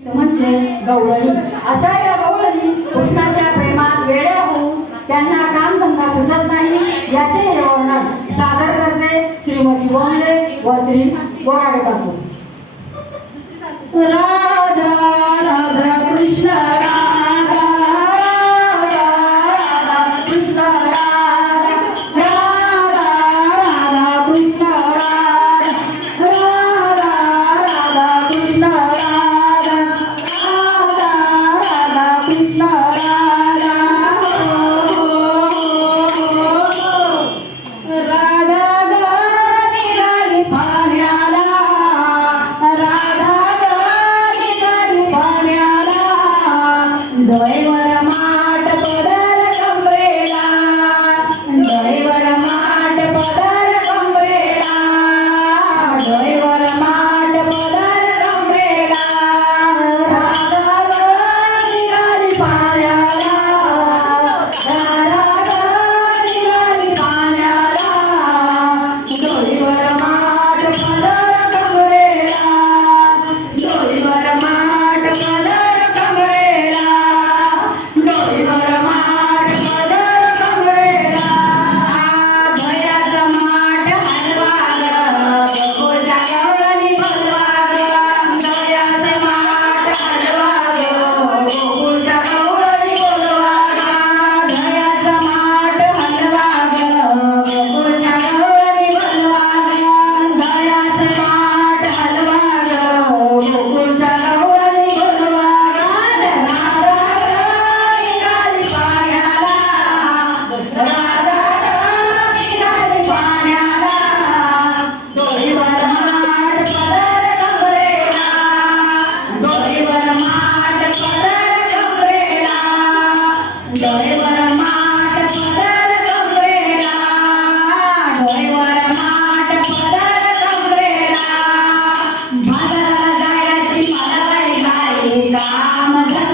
म्हणजे गवळणी अशा या गवळणी कृष्णाच्या प्रेमात वेळ्या होऊन त्यांना कामधंदा सुचत नाही याचे हे वर्णन सादर करते श्रीमती बोंडे व श्री गोराडे काकू राधा Ah, I'm a.